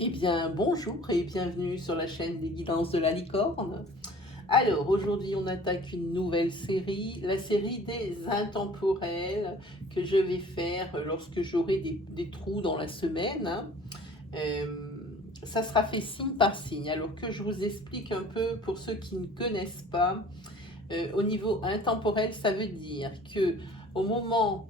Eh bien, bonjour et bienvenue sur la chaîne des guidances de la licorne. Alors, aujourd'hui, on attaque une nouvelle série, la série des intemporels que je vais faire lorsque j'aurai des trous dans la semaine, hein. Ça sera fait signe par signe. Alors que je vous explique un peu pour ceux qui ne connaissent pas, au niveau intemporel, ça veut dire que au moment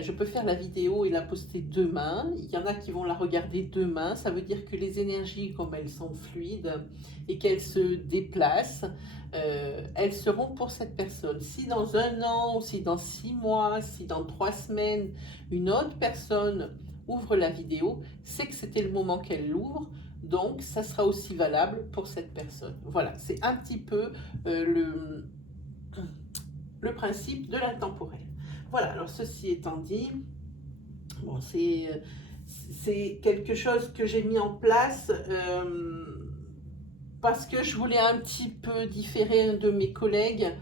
je peux faire la vidéo et la poster demain. Il y en a qui vont la regarder demain. Ça veut dire que les énergies, comme elles sont fluides et qu'elles se déplacent, elles seront pour cette personne. Si dans un an, si dans 6 mois, si dans 3 semaines, une autre personne ouvre la vidéo, c'est que c'était le moment qu'elle l'ouvre. Donc, ça sera aussi valable pour cette personne. Voilà, c'est un petit peu le principe de l'intemporel. Voilà, alors ceci étant dit, bon, c'est quelque chose que j'ai mis en place parce que je voulais un petit peu différer de mes collègues,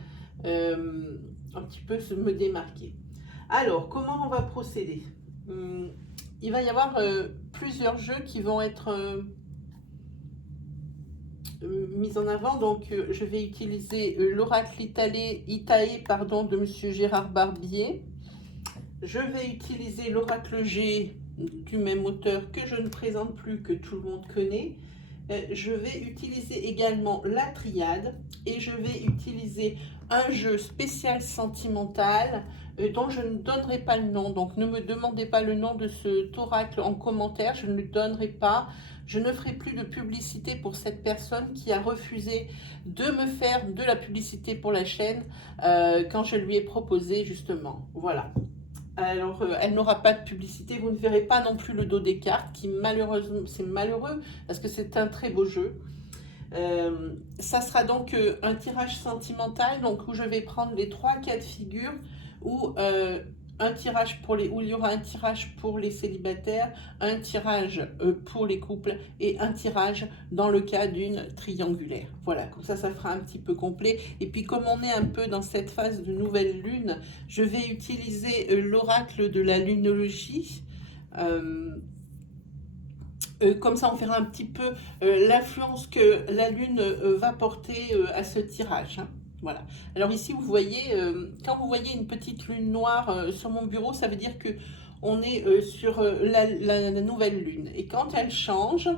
un petit peu me démarquer. Alors, comment on va procéder? Il va y avoir plusieurs jeux qui vont être mis en avant. Donc, je vais utiliser l'oracle Itae pardon, de Monsieur Gérard Barbier. Je vais utiliser l'oracle G du même auteur que je ne présente plus, que tout le monde connaît. Je vais utiliser également la triade et je vais utiliser un jeu spécial sentimental dont je ne donnerai pas le nom. Donc ne me demandez pas le nom de cet oracle en commentaire, je ne le donnerai pas. Je ne ferai plus de publicité pour cette personne qui a refusé de me faire de la publicité pour la chaîne quand je lui ai proposé justement. Voilà. Alors, elle n'aura pas de publicité. Vous ne verrez pas non plus le dos des cartes, qui malheureusement, c'est malheureux, parce que c'est un très beau jeu. Ça sera donc un tirage sentimental, donc où je vais prendre les 3 cas de figure, où un tirage où il y aura un tirage pour les célibataires, un tirage pour les couples et un tirage dans le cas d'une triangulaire. Voilà, comme ça fera un petit peu complet. Et puis comme on est un peu dans cette phase de nouvelle lune, je vais utiliser l'oracle de la lunologie. Comme ça, on verra un petit peu l'influence que la Lune va porter à ce tirage, hein. Voilà. Alors ici, vous voyez, quand vous voyez une petite lune noire sur mon bureau, ça veut dire que on est sur la nouvelle lune. Et quand elle change,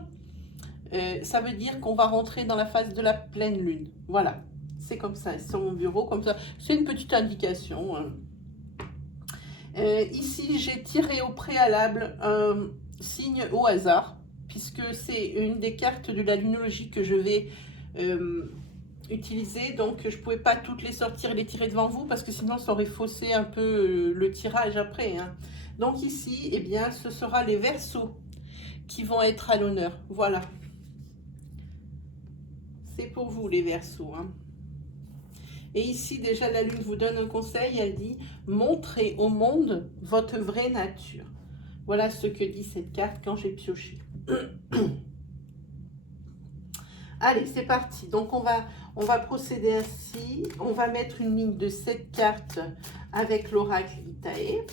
ça veut dire qu'on va rentrer dans la phase de la pleine lune. Voilà. C'est comme ça, sur mon bureau, comme ça. C'est une petite indication, hein. Ici, j'ai tiré au préalable un signe au hasard, puisque c'est une des cartes de la lunologie que je vais utiliser. Donc, je ne pouvais pas toutes les sortir et les tirer devant vous, parce que sinon, ça aurait faussé un peu le tirage après, hein. Donc ici, eh bien, ce sera les Verseaux qui vont être à l'honneur. Voilà. C'est pour vous, les Verseaux, hein. Et ici, déjà, la Lune vous donne un conseil. Elle dit « Montrez au monde votre vraie nature ». Voilà ce que dit cette carte quand j'ai pioché. Allez, c'est parti. Donc, on va procéder ainsi. On va mettre une ligne de 7 cartes avec l'oracle Itae.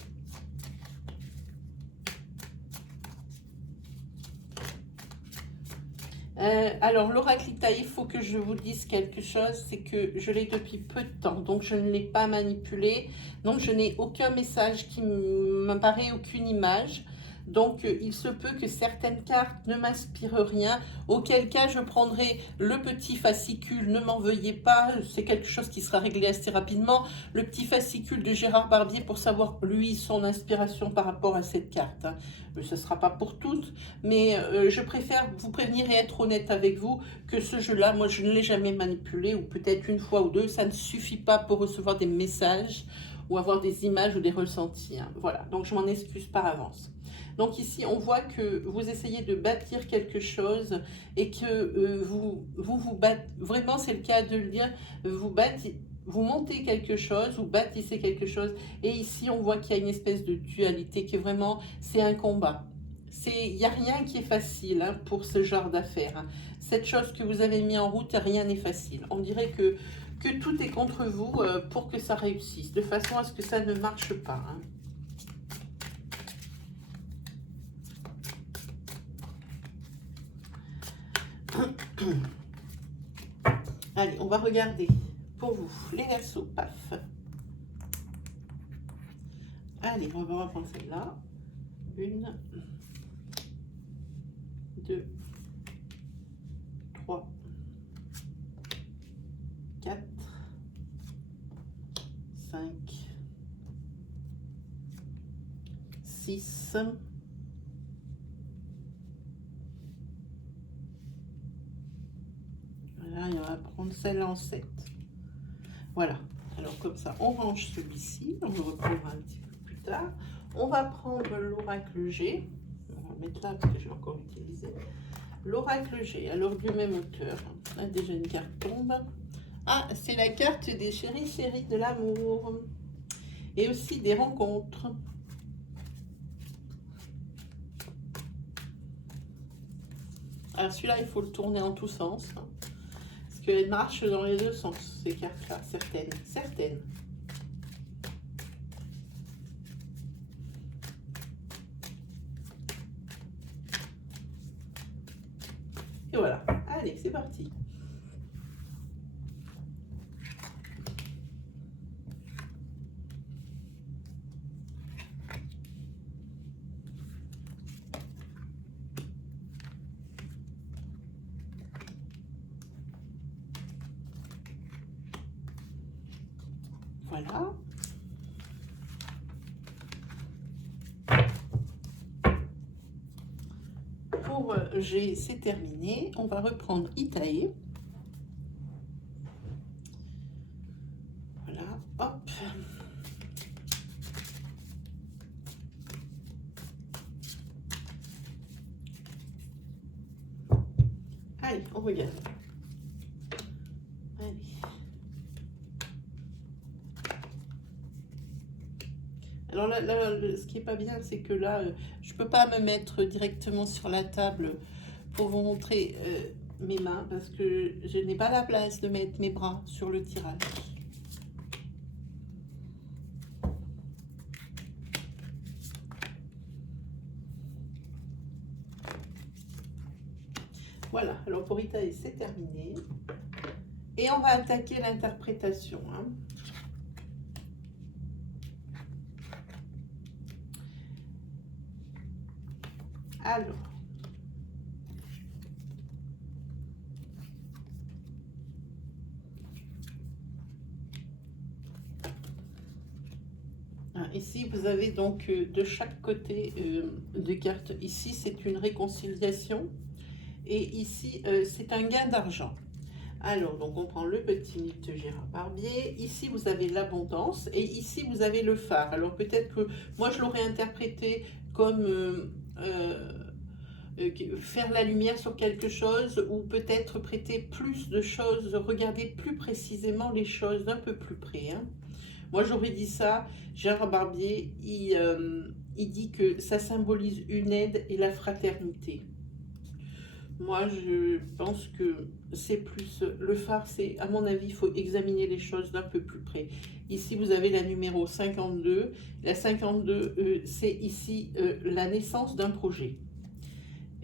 Alors, l'oracle Itae, il faut que je vous dise quelque chose, c'est que je l'ai depuis peu de temps, donc je ne l'ai pas manipulé, donc je n'ai aucun message qui m'apparaît, aucune image. Donc, il se peut que certaines cartes ne m'inspirent rien, auquel cas je prendrai le petit fascicule, ne m'en veuillez pas, c'est quelque chose qui sera réglé assez rapidement, le petit fascicule de Gérard Barbier pour savoir, lui, son inspiration par rapport à cette carte, hein. Ce ne sera pas pour toutes, mais je préfère vous prévenir et être honnête avec vous que ce jeu-là, moi, je ne l'ai jamais manipulé, ou peut-être une fois ou deux, ça ne suffit pas pour recevoir des messages ou avoir des images ou des ressentis, hein. Voilà, donc je m'en excuse par avance. Donc ici, on voit que vous essayez de bâtir quelque chose et que vous battez, vraiment c'est le cas de le dire, vous montez quelque chose, vous bâtissez quelque chose, et ici on voit qu'il y a une espèce de dualité qui est vraiment, c'est un combat. Il n'y a rien qui est facile, hein, pour ce genre d'affaires, hein. Cette chose que vous avez mis en route, rien n'est facile. On dirait que tout est contre vous pour que ça réussisse, de façon à ce que ça ne marche pas, hein. Allez, on va regarder pour vous, les Verseaux, paf. Allez, on va reprendre celle-là. 1, 2, 3, 4, 5, 6, voilà, et on va prendre celle-là en 7. Voilà, alors comme ça, on range celui-ci, on le reprendra un petit peu plus tard. On va prendre l'oracle G, on va le mettre là parce que je vais encore l'utiliser. L'oracle G, alors du même auteur, là déjà une carte tombe. Ah, c'est la carte des chéris de l'amour et aussi des rencontres. Alors celui-là, il faut le tourner en tous sens, hein, parce qu'elle marche dans les deux sens, ces cartes-là, certaines. Et voilà, allez, c'est parti. Voilà. Pour G, c'est terminé. On va reprendre Itae. Voilà, hop. Allez, on regarde. Allez. Alors là, ce qui est pas bien, c'est que là, je peux pas me mettre directement sur la table pour vous montrer mes mains parce que je n'ai pas la place de mettre mes bras sur le tirage. Voilà, alors pour Itae, c'est terminé. Et on va attaquer l'interprétation, hein. Alors, ici vous avez donc de chaque côté de cartes. Ici c'est une réconciliation et ici c'est un gain d'argent. Alors donc on prend le petit mythe Gérard Barbier. Ici vous avez l'abondance et ici vous avez le phare. Alors peut-être que moi je l'aurais interprété comme faire la lumière sur quelque chose ou peut-être prêter plus de choses, regarder plus précisément les choses d'un peu plus près, hein. Moi j'aurais dit ça. Gérard Barbier, il dit que ça symbolise une aide et la fraternité. Moi je pense que c'est plus le phare, c'est à mon avis il faut examiner les choses d'un peu plus près. Ici vous avez la numéro 52, la 52 c'est ici la naissance d'un projet.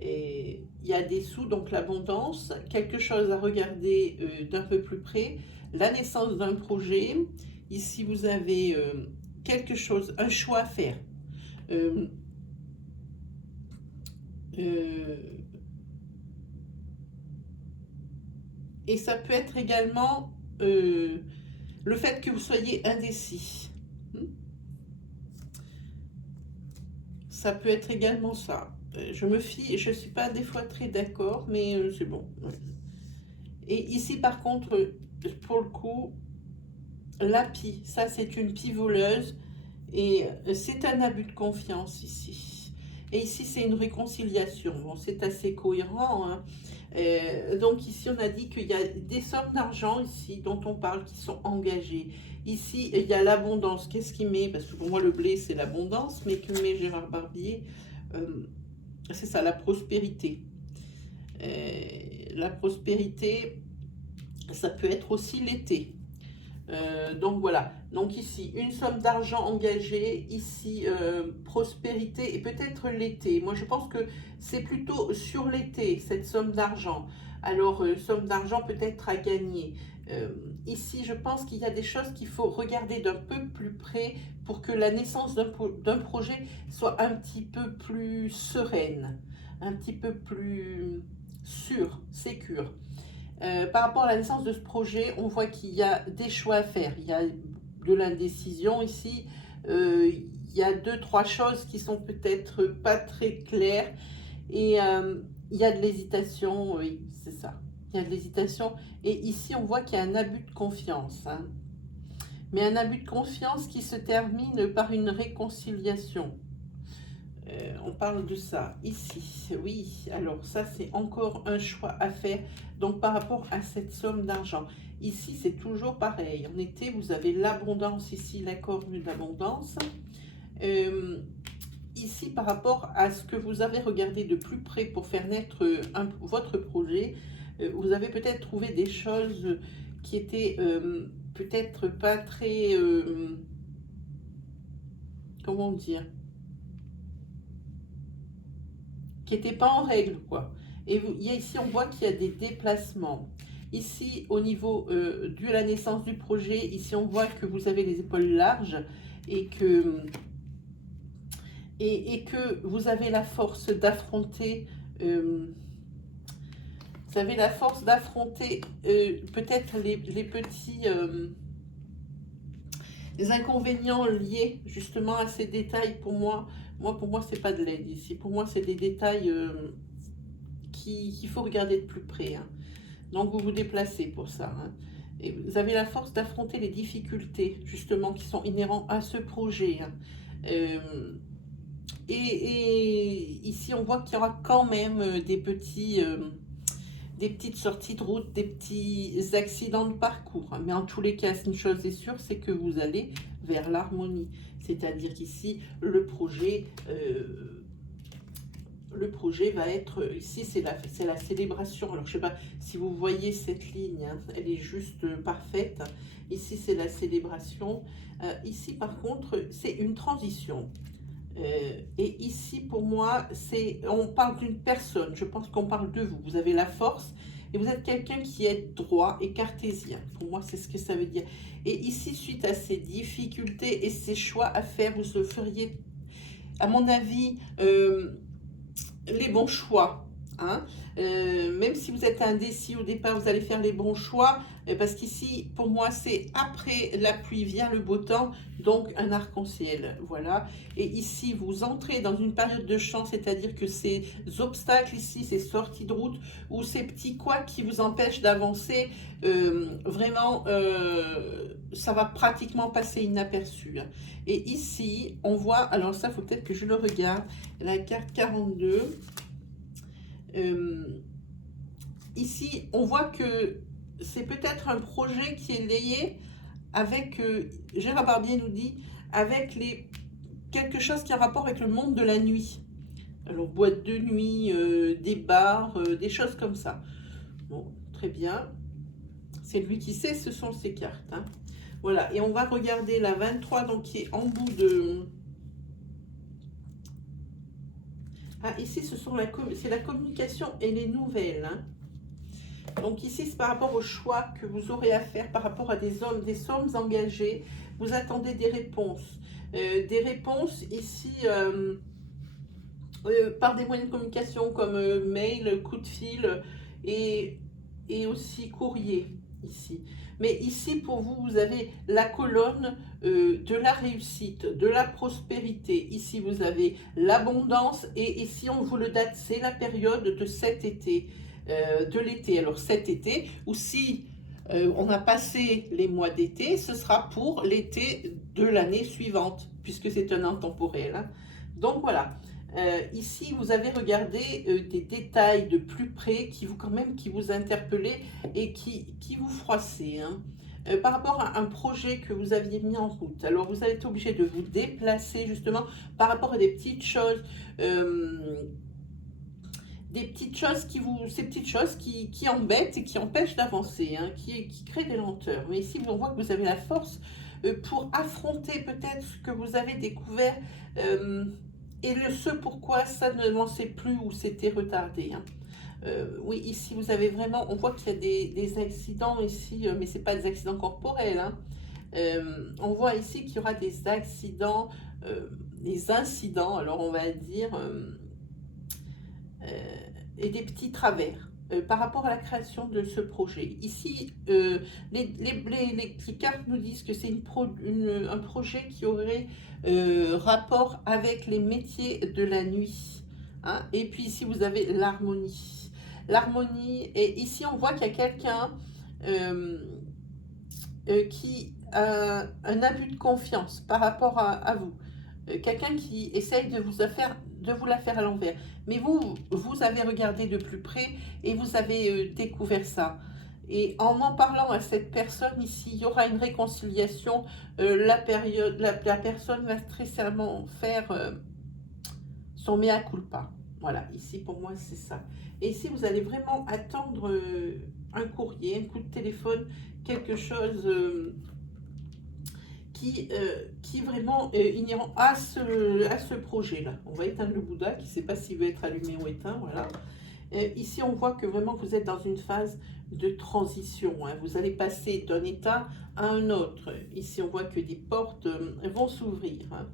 Et il y a des sous, donc l'abondance, quelque chose à regarder d'un peu plus près, la naissance d'un projet. Ici, vous avez quelque chose, un choix à faire. Et ça peut être également le fait que vous soyez indécis. Ça peut être également ça. Je me fie, je ne suis pas des fois très d'accord, mais c'est bon. Et ici, par contre, pour le coup, la pie, ça c'est une pie voleuse et c'est un abus de confiance ici. Et ici, c'est une réconciliation. Bon, c'est assez cohérent, hein. Donc ici, on a dit qu'il y a des sommes d'argent ici dont on parle qui sont engagées. Ici, il y a l'abondance. Qu'est-ce qu'il met? Parce que pour moi, le blé, c'est l'abondance, mais que met Gérard Barbier? C'est ça, la prospérité. La prospérité, ça peut être aussi l'été. Donc voilà, donc ici une somme d'argent engagée, ici prospérité et peut-être l'été. Moi je pense que c'est plutôt sur l'été cette somme d'argent. alors somme d'argent peut-être à gagner. Ici, je pense qu'il y a des choses qu'il faut regarder d'un peu plus près pour que la naissance d'un projet soit un petit peu plus sereine, un petit peu plus sûre, sécure. Par rapport à la naissance de ce projet, on voit qu'il y a des choix à faire. Il y a de l'indécision ici. Il y a deux, trois choses qui sont peut-être pas très claires. Et il y a de l'hésitation, oui, c'est ça. Il y a de l'hésitation. Et ici, on voit qu'il y a un abus de confiance, hein. Mais un abus de confiance qui se termine par une réconciliation. On parle de ça ici, oui. Alors ça, c'est encore un choix à faire. Donc par rapport à cette somme d'argent, ici, c'est toujours pareil. En été, vous avez l'abondance ici, la corne d'abondance. Ici, par rapport à ce que vous avez regardé de plus près pour faire naître votre projet, vous avez peut-être trouvé des choses qui étaient peut-être pas très... comment dire, qui n'étaient pas en règle, quoi. Et ici, on voit qu'il y a des déplacements. Ici, au niveau de la naissance du projet, ici, on voit que vous avez les épaules larges et que vous avez la force d'affronter, vous avez la force d'affronter peut-être les petits les inconvénients liés justement à ces détails. Pour moi, c'est pas de l'aide ici. Pour moi, c'est des détails qu'il faut regarder de plus près, hein. Donc, vous vous déplacez pour ça, hein. Et vous avez la force d'affronter les difficultés justement qui sont inhérentes à ce projet, hein. Et ici, on voit qu'il y aura quand même des petites sorties de route, des petits accidents de parcours. Mais en tous les cas, une chose est sûre, c'est que vous allez vers l'harmonie. C'est-à-dire qu'ici, le projet va être, ici c'est la célébration. Alors je ne sais pas si vous voyez cette ligne, hein, elle est juste parfaite. Ici c'est la célébration. Ici par contre, c'est une transition. Et ici, pour moi, on parle d'une personne. Je pense qu'on parle de vous. Vous avez la force et vous êtes quelqu'un qui est droit et cartésien. Pour moi, c'est ce que ça veut dire. Et ici, suite à ces difficultés et ces choix à faire, vous feriez, à mon avis, les bons choix, hein. Même si vous êtes indécis au départ, vous allez faire les bons choix, parce qu'ici, pour moi, c'est après la pluie vient le beau temps, donc un arc-en-ciel, voilà. Et ici, vous entrez dans une période de chance, c'est-à-dire que ces obstacles ici, ces sorties de route, ou ces petits couacs qui vous empêchent d'avancer, vraiment, ça va pratiquement passer inaperçu, hein. Et ici, on voit, alors ça, il faut peut-être que je le regarde, la carte 42. Ici, on voit que c'est peut-être un projet qui est lié avec, Gérard Barbier nous dit, avec quelque chose qui a rapport avec le monde de la nuit. Alors, boîte de nuit, des bars, des choses comme ça. Bon, très bien. C'est lui qui sait, ce sont ses cartes, hein. Voilà, et on va regarder la 23, donc qui est en bout de... Ah, ici, c'est la communication et les nouvelles, hein. Donc ici, c'est par rapport au choix que vous aurez à faire par rapport à des sommes engagées. Vous attendez des réponses. Des réponses ici par des moyens de communication comme mail, coup de fil et aussi courrier ici. Mais ici, pour vous, vous avez la colonne de la réussite, de la prospérité. Ici, vous avez l'abondance et ici, on vous le date, c'est la période de cet été, de l'été. Alors, cet été, ou si on a passé les mois d'été, ce sera pour l'été de l'année suivante, puisque c'est un intemporel, hein. Donc, voilà. Ici, vous avez regardé des détails de plus près qui vous interpellaient et qui vous froissaient, hein. Par rapport à un projet que vous aviez mis en route. Alors, vous avez été obligé de vous déplacer justement par rapport à des petites choses, ces petites choses qui embêtent et qui empêchent d'avancer, hein, qui créent des lenteurs. Mais ici, on voit que vous avez la force pour affronter peut-être ce que vous avez découvert. Et ce pourquoi ça ne lançait plus ou c'était retardé, hein. Oui, ici, vous avez vraiment, on voit qu'il y a des accidents ici, mais ce n'est pas des accidents corporels, hein. On voit ici qu'il y aura des accidents, des incidents, alors on va dire, et des petits travers par rapport à la création de ce projet. Ici, les cartes nous disent que c'est un projet qui aurait rapport avec les métiers de la nuit, hein. Et puis ici, vous avez l'harmonie. L'harmonie, et ici, on voit qu'il y a quelqu'un euh, qui a un abus de confiance par rapport à vous. Quelqu'un qui essaye de vous la faire à l'envers. Mais vous avez regardé de plus près et vous avez découvert ça. Et en parlant à cette personne ici, il y aura une réconciliation. La personne va très certainement faire son mea culpa. Voilà, ici pour moi c'est ça. Et ici vous allez vraiment attendre un courrier, un coup de téléphone, quelque chose qui vraiment inhérent à ce projet-là. On va éteindre le Bouddha qui ne sait pas s'il veut être allumé ou éteint. Voilà. Ici, on voit que vraiment vous êtes dans une phase de transition, hein. Vous allez passer d'un état à un autre. Ici, on voit que des portes vont s'ouvrir, hein.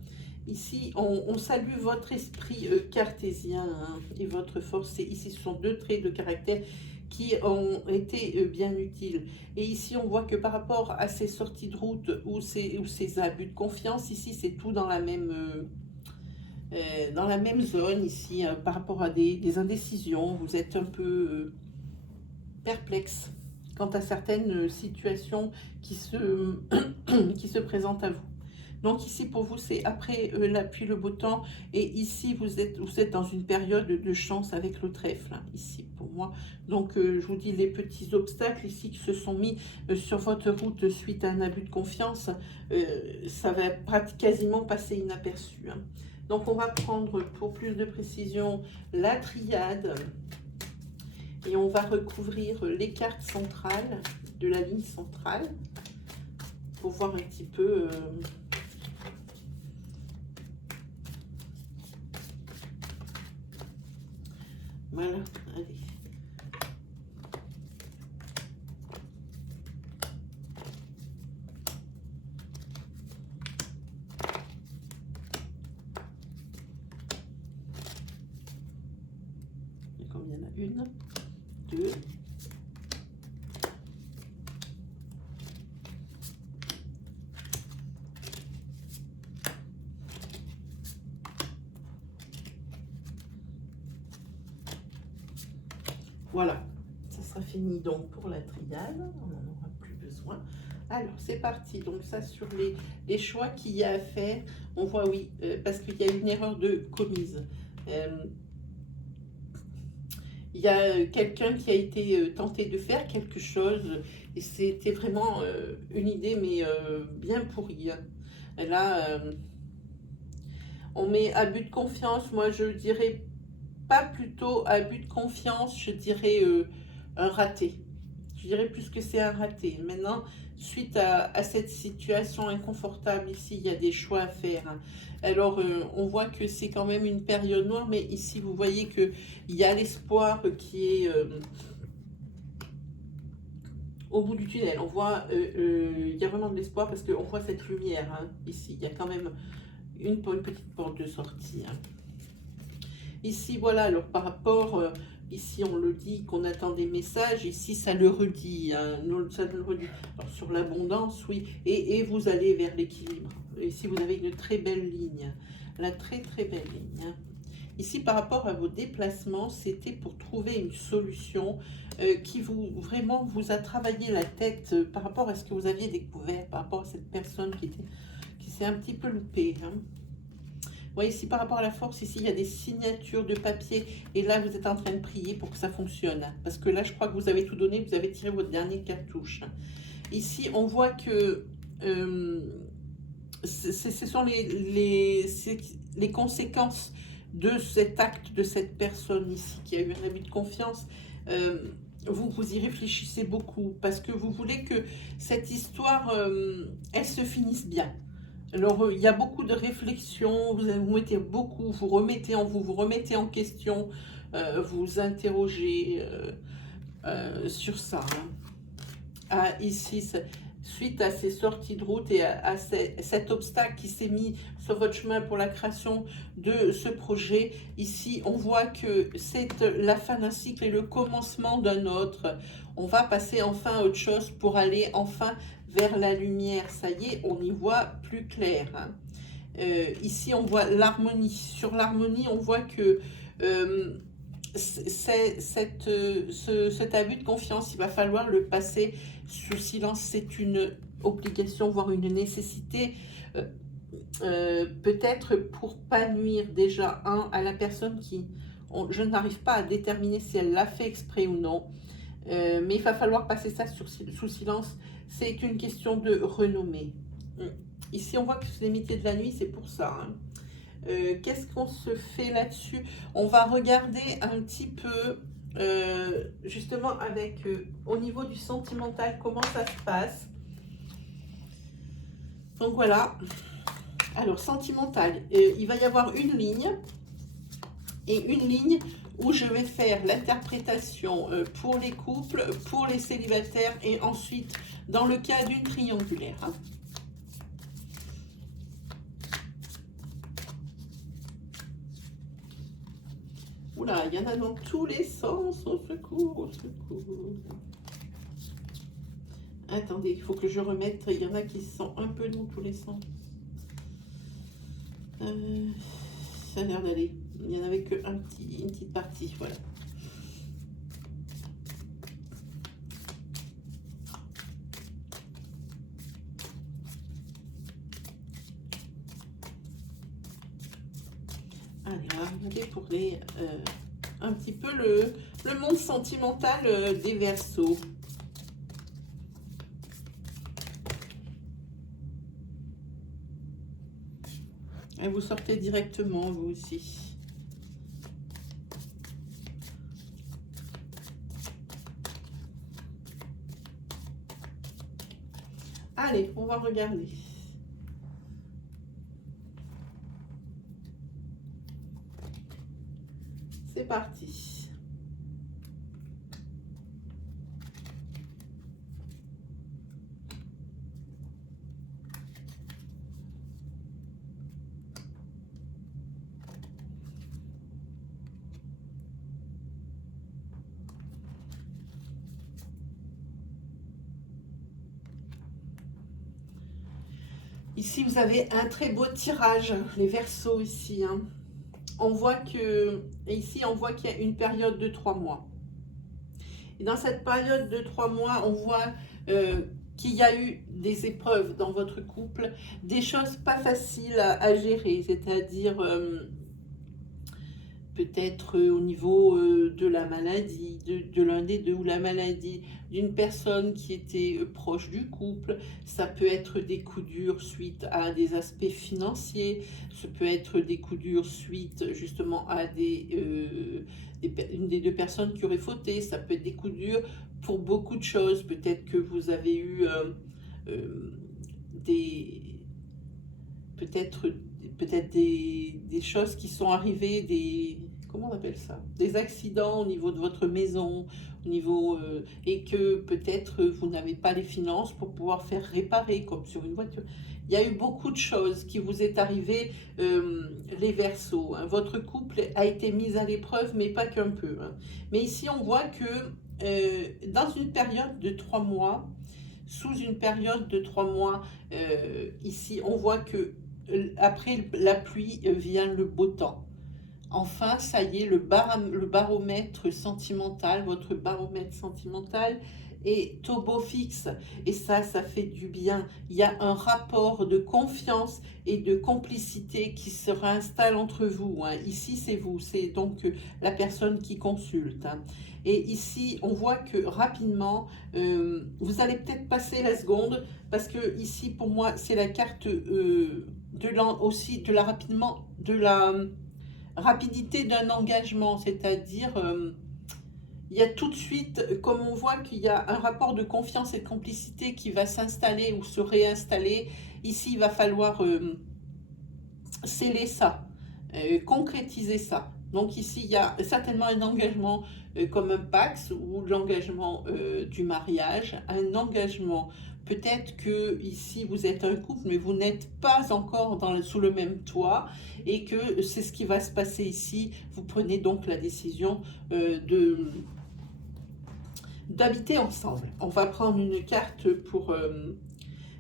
Ici, on salue votre esprit cartésien, hein, et votre force. Ici, ce sont deux traits de caractère qui ont été bien utiles. Et ici, on voit que par rapport à ces sorties de route ou ces abus de confiance, ici, c'est tout dans la même zone, ici, par rapport à des indécisions. Vous êtes un peu perplexe quant à certaines situations qui qui se présentent à vous. Donc ici pour vous c'est après la pluie le beau temps, et ici vous êtes dans une période de chance avec le trèfle, hein, ici pour moi. Donc je vous dis, les petits obstacles ici qui se sont mis sur votre route suite à un abus de confiance, ça va quasiment passer inaperçu, hein. Donc on va prendre pour plus de précision la triade et on va recouvrir les cartes centrales de la ligne centrale pour voir un petit peu voilà, allez. Et combien il y en a? Une, deux, voilà. Ça sera fini donc pour la triade, on n'en aura plus besoin. Alors c'est parti, donc ça sur les choix qu'il y a à faire, on voit oui, parce qu'il y a une erreur de commise. Il y a quelqu'un qui a été tenté de faire quelque chose et c'était vraiment une idée mais bien pourrie. Là, on met abus de confiance, moi je dirais pas plutôt abus de confiance, je dirais un raté. Je dirais plus que c'est un raté. Maintenant, suite à cette situation inconfortable ici, il y a des choix à faire, hein. Alors, on voit que c'est quand même une période noire, mais ici, vous voyez qu'il y a l'espoir qui est au bout du tunnel. On voit, il y a vraiment de l'espoir parce qu'on voit cette lumière, hein, ici. Il y a quand même une petite porte de sortie, hein. Ici, voilà, alors par rapport, ici on le dit qu'on attend des messages, ici ça le redit, hein, ça le redit. Alors sur l'abondance, oui, et vous allez vers l'équilibre. Ici vous avez une très belle ligne, la très très belle ligne, hein. Ici par rapport à vos déplacements, c'était pour trouver une solution qui vraiment vous a travaillé la tête par rapport à ce que vous aviez découvert, par rapport à cette personne qui s'est un petit peu loupée, hein. Vous voyez, ici, par rapport à la force, ici, il y a des signatures de papier. Et là, vous êtes en train de prier pour que ça fonctionne. Parce que là, je crois que vous avez tout donné. Vous avez tiré votre dernière cartouche. Ici, on voit que ce sont les conséquences de cet acte, de cette personne ici, qui a eu un abus de confiance. Vous y réfléchissez beaucoup. Parce que vous voulez que cette histoire, elle se finisse bien. Alors, il y a beaucoup de réflexions, vous mettez beaucoup, vous remettez en vous, vous remettez en question. vous interroger sur ça. Hein. Ah, ici, suite à ces sorties de route et à cet obstacle qui s'est mis sur votre chemin pour la création de ce projet, ici, on voit que c'est la fin d'un cycle et le commencement d'un autre. On va passer enfin à autre chose pour aller enfin vers la lumière. Ça y est, on y voit plus clair. Hein. Ici, on voit l'harmonie. Sur l'harmonie, on voit que cet abus de confiance, il va falloir le passer sous silence. C'est une obligation, voire une nécessité, peut-être pour pas nuire déjà à la personne qui, je n'arrive pas à déterminer si elle l'a fait exprès ou non, mais il va falloir passer ça sous silence. C'est une question de renommée. Ici, on voit que c'est les métiers de la nuit, c'est pour ça. Hein. Qu'est-ce qu'on se fait là-dessus? On va regarder un petit peu, justement, avec au niveau du sentimental, comment ça se passe. Donc voilà. Alors, sentimental, il va y avoir une ligne, et une ligne où je vais faire l'interprétation pour les couples, pour les célibataires, et ensuite, dans le cas d'une triangulaire. Hein. Oula, il y en a dans tous les sens, au secours, au secours. Attendez, il faut que je remette, il y en a qui sont un peu dans tous les sens. Ça a l'air d'aller. Il n'y en avait que une petite partie, voilà. Allez, on va regarder pour les, un petit peu le monde sentimental des Verseaux. Et vous sortez directement, vous aussi. Allez, on va regarder. C'est parti. Ici, vous avez un très beau tirage, les Verseaux ici. Hein. On voit que, ici, on voit qu'il y a une période de 3 mois. Et dans cette période de 3 mois, on voit qu'il y a eu des épreuves dans votre couple, des choses pas faciles à gérer, c'est-à-dire peut-être au niveau de la maladie, de l'un des deux, ou la maladie d'une personne qui était proche du couple. Ça peut être des coups durs suite à des aspects financiers, ça peut être des coups durs suite justement à une des deux personnes qui aurait fauté, ça peut être des coups durs pour beaucoup de choses. Peut-être que vous avez eu peut-être des choses qui sont arrivées, comment on appelle ça, des accidents au niveau de votre maison, au niveau et que peut-être vous n'avez pas les finances pour pouvoir faire réparer, comme sur une voiture. Il y a eu beaucoup de choses qui vous est arrivé, les Verseaux. Hein. Votre couple a été mis à l'épreuve, mais pas qu'un peu. Hein. Mais ici, on voit que dans une période de 3 mois, sous une période de 3 mois, ici, on voit que après la pluie vient le beau temps. Enfin, ça y est, le baromètre sentimental, votre baromètre sentimental est au beau fixe. Et ça fait du bien. Il y a un rapport de confiance et de complicité qui se réinstalle entre vous. Hein. Ici, c'est vous, c'est donc la personne qui consulte. Hein. Et ici, on voit que rapidement, vous allez peut-être passer la seconde, parce que ici, pour moi, c'est la carte aussi de la rapidité d'un engagement, c'est-à-dire il y a tout de suite, comme on voit qu'il y a un rapport de confiance et de complicité qui va s'installer ou se réinstaller. Ici, il va falloir sceller ça, concrétiser ça. Donc ici, il y a certainement un engagement comme un Pacs ou l'engagement du mariage, un engagement. Peut-être que ici vous êtes un couple, mais vous n'êtes pas encore sous le même toit et que c'est ce qui va se passer ici. Vous prenez donc la décision d'habiter ensemble. On va prendre une carte pour...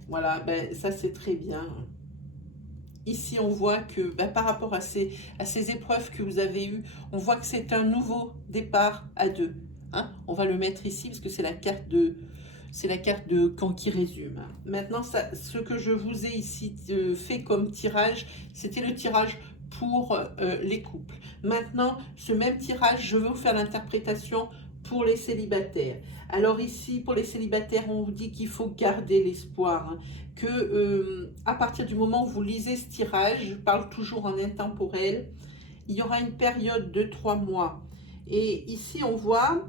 voilà, ben, ça c'est très bien. Ici, on voit que par rapport à ces épreuves que vous avez eues, on voit que c'est un nouveau départ à deux. Hein. On va le mettre ici parce que c'est la carte de camp qui résume. Maintenant, ce que je vous ai ici fait comme tirage, c'était le tirage pour les couples. Maintenant, ce même tirage, je veux vous faire l'interprétation pour les célibataires. Alors ici, pour les célibataires, on vous dit qu'il faut garder l'espoir. Hein, que à partir du moment où vous lisez ce tirage, je parle toujours en intemporel, il y aura une période de 3 mois. Et ici, on voit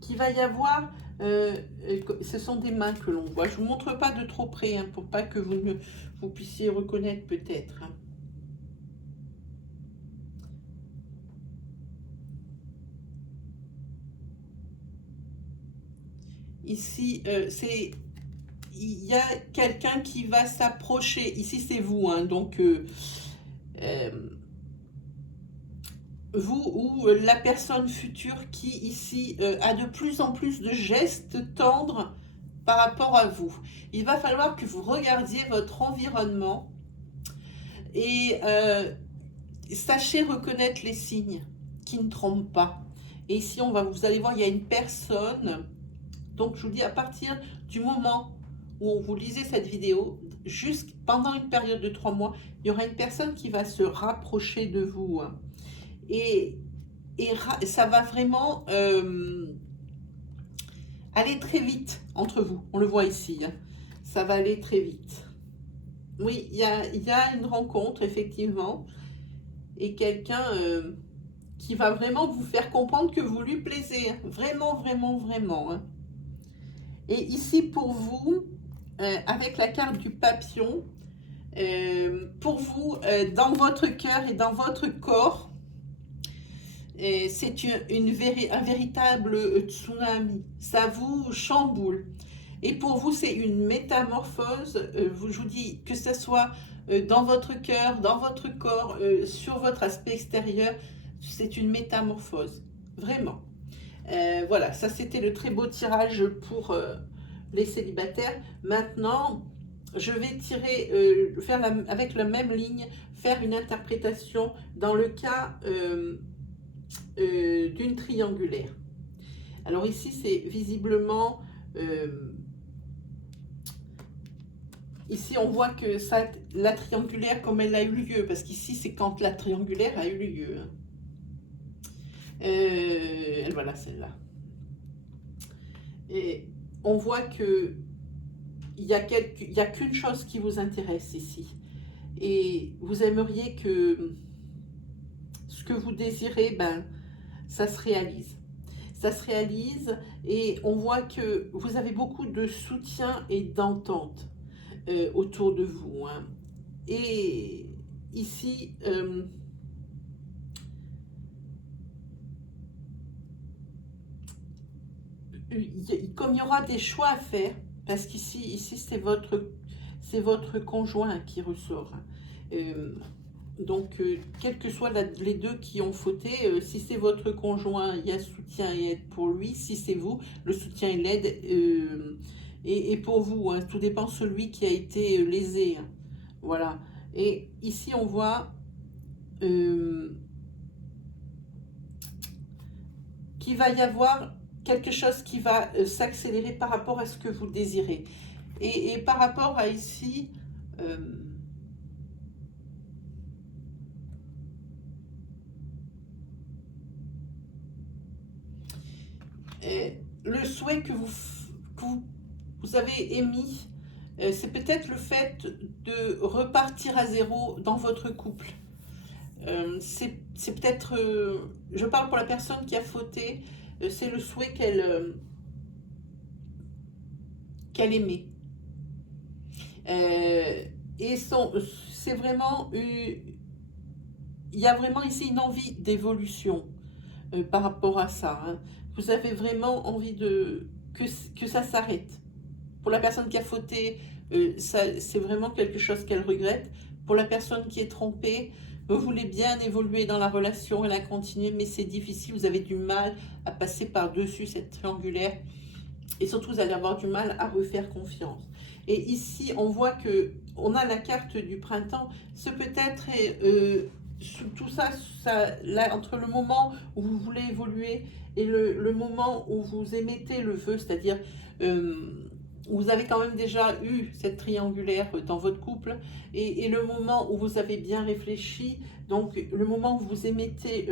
qu'il va y avoir, ce sont des mains que l'on voit. Je ne vous montre pas de trop près, hein, pour pas que vous puissiez reconnaître peut-être. Hein. Ici, il y a quelqu'un qui va s'approcher. Ici, c'est vous, hein, donc vous ou la personne future qui ici a de plus en plus de gestes tendres par rapport à vous. Il va falloir que vous regardiez votre environnement et sachez reconnaître les signes qui ne trompent pas. Et ici, vous allez voir, il y a une personne. Donc, je vous dis, à partir du moment où vous lisez cette vidéo, pendant une période de 3 mois, il y aura une personne qui va se rapprocher de vous. Hein. Et ça va vraiment aller très vite entre vous. On le voit ici. Hein. Ça va aller très vite. Oui, il y a une rencontre, effectivement. Et quelqu'un qui va vraiment vous faire comprendre que vous lui plaisez. Hein. Vraiment, vraiment, vraiment. Hein. Et ici, pour vous, avec la carte du papillon, pour vous, dans votre cœur et dans votre corps, c'est un véritable tsunami. Ça vous chamboule. Et pour vous, c'est une métamorphose. Je vous dis que ce soit dans votre cœur, dans votre corps, sur votre aspect extérieur, c'est une métamorphose. Vraiment. Voilà, ça c'était le très beau tirage pour les célibataires. Maintenant, je vais tirer, avec la même ligne, faire une interprétation dans le cas d'une triangulaire. Alors ici, c'est visiblement... ici, on voit que la triangulaire, comme elle a eu lieu, parce qu'ici, c'est quand la triangulaire a eu lieu. Voilà, celle-là. Et on voit que il y a qu'une chose qui vous intéresse ici. Et vous aimeriez que ce que vous désirez, ça se réalise. Ça se réalise et on voit que vous avez beaucoup de soutien et d'entente autour de vous. Hein. Et ici, comme il y aura des choix à faire, parce qu'ici c'est votre conjoint qui ressort. Donc, quels que soient les deux qui ont fauté, si c'est votre conjoint, il y a soutien et aide pour lui. Si c'est vous, le soutien et l'aide est pour vous. Hein. Tout dépend de celui qui a été lésé. Hein. Voilà. Et ici, on voit qu'il va y avoir quelque chose qui va s'accélérer par rapport à ce que vous désirez. Et par rapport à ici... le souhait que vous avez émis, c'est peut-être le fait de repartir à zéro dans votre couple. C'est peut-être, je parle pour la personne qui a fauté, c'est le souhait qu'elle aimait. Et c'est vraiment il y a vraiment ici une envie d'évolution par rapport à ça. Hein. Vous avez vraiment envie que ça s'arrête. Pour la personne qui a fauté, c'est vraiment quelque chose qu'elle regrette. Pour la personne qui est trompée, vous voulez bien évoluer dans la relation et la continuer, mais c'est difficile, vous avez du mal à passer par-dessus cette triangulaire. Et surtout, vous allez avoir du mal à refaire confiance. Et ici, on voit que on a la carte du printemps. Ce peut-être tout ça, là, entre le moment où vous voulez évoluer et le moment où vous émettez le vœu, c'est-à-dire vous avez quand même déjà eu cette triangulaire dans votre couple, et le moment où vous avez bien réfléchi, donc le moment où vous émettez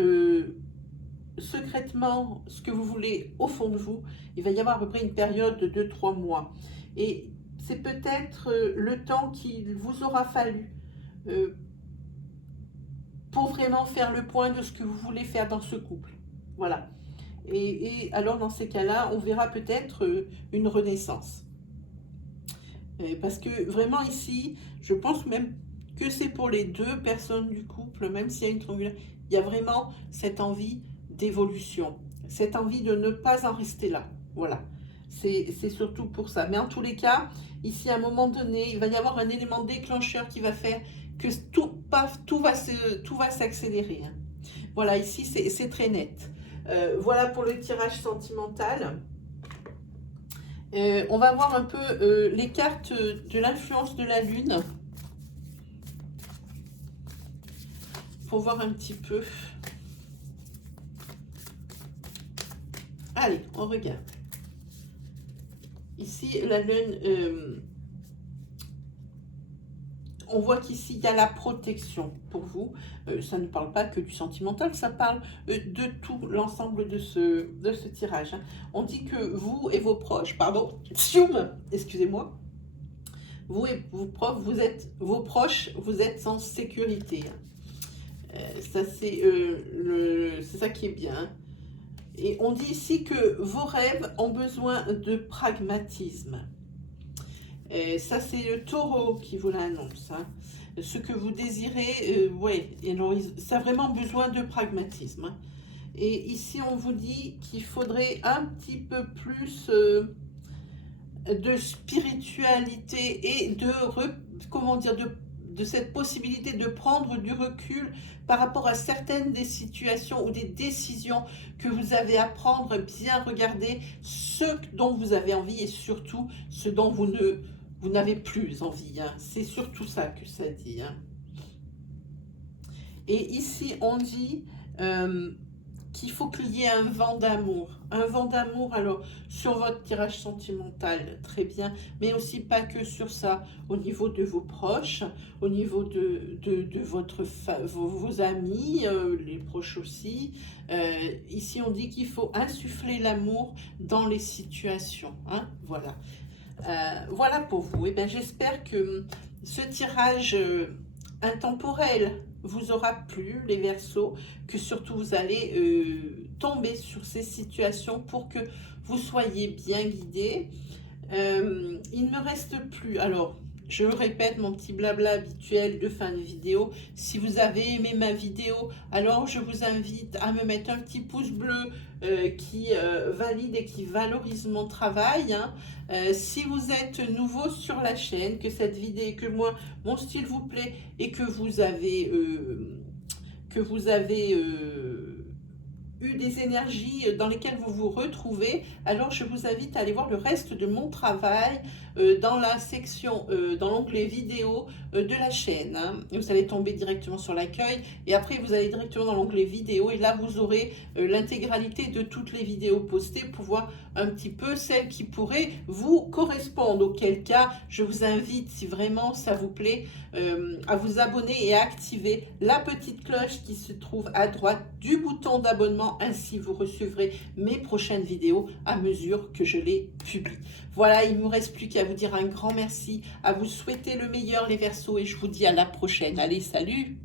secrètement ce que vous voulez au fond de vous, il va y avoir à peu près une période de 2-3 mois. Et c'est peut-être le temps qu'il vous aura fallu pour vraiment faire le point de ce que vous voulez faire dans ce couple. Voilà. Et alors dans ces cas-là, on verra peut-être une renaissance. Parce que vraiment ici, je pense même que c'est pour les deux personnes du couple, même s'il y a une triangulaire, il y a vraiment cette envie d'évolution, cette envie de ne pas en rester là. Voilà, c'est surtout pour ça. Mais en tous les cas, ici, à un moment donné, il va y avoir un élément déclencheur qui va faire que tout va s'accélérer. Hein. Voilà, ici, c'est très net. Voilà pour le tirage sentimental. On va voir un peu les cartes de l'influence de la Lune. Pour voir un petit peu. Allez, on regarde. Ici, la Lune, on voit qu'ici, il y a la protection pour vous. Ça ne parle pas que du sentimental, ça parle de tout l'ensemble de ce tirage. Hein. On dit que vous et vos proches, pardon, excusez-moi, vous et vos proches, vous êtes en sécurité. Ça, c'est ça qui est bien. Et on dit ici que vos rêves ont besoin de pragmatisme. Et ça, c'est le taureau qui vous l'annonce. Hein. Ce que vous désirez, ouais, ça a vraiment besoin de pragmatisme. Hein. Et ici, on vous dit qu'il faudrait un petit peu plus de spiritualité et de cette possibilité de prendre du recul par rapport à certaines des situations ou des décisions que vous avez à prendre, bien regarder ce dont vous avez envie et surtout ce dont vous n'avez plus envie. Hein. C'est surtout ça que ça dit. Hein. Et ici, on dit qu'il faut qu'il y ait un vent d'amour. Un vent d'amour, alors, sur votre tirage sentimental, très bien, mais aussi pas que sur ça, au niveau de vos proches, au niveau de vos amis, les proches aussi. Ici, on dit qu'il faut insuffler l'amour dans les situations. Hein, voilà. Voilà pour vous. Et bien, j'espère que ce tirage intemporel vous aura plu, les Verseaux, que surtout vous allez tomber sur ces situations pour que vous soyez bien guidés. Il ne me reste plus, alors je répète mon petit blabla habituel de fin de vidéo. Si vous avez aimé ma vidéo, alors je vous invite à me mettre un petit pouce bleu qui valide et qui valorise mon travail. Hein. Si vous êtes nouveau sur la chaîne, que cette vidéo, que moi, mon style vous plaît et que vous avez eu des énergies dans lesquelles vous vous retrouvez, alors je vous invite à aller voir le reste de mon travail dans la section, dans l'onglet vidéo de la chaîne. Hein. Vous allez tomber directement sur l'accueil et après vous allez directement dans l'onglet vidéo et là vous aurez l'intégralité de toutes les vidéos postées pour voir un petit peu celles qui pourraient vous correspondre. Auquel cas, je vous invite, si vraiment ça vous plaît, à vous abonner et à activer la petite cloche qui se trouve à droite du bouton d'abonnement. Ainsi, vous recevrez mes prochaines vidéos à mesure que je les publie. Voilà, il ne me reste plus qu'à vous dire un grand merci, à vous souhaiter le meilleur les Verseaux et je vous dis à la prochaine. Allez, salut!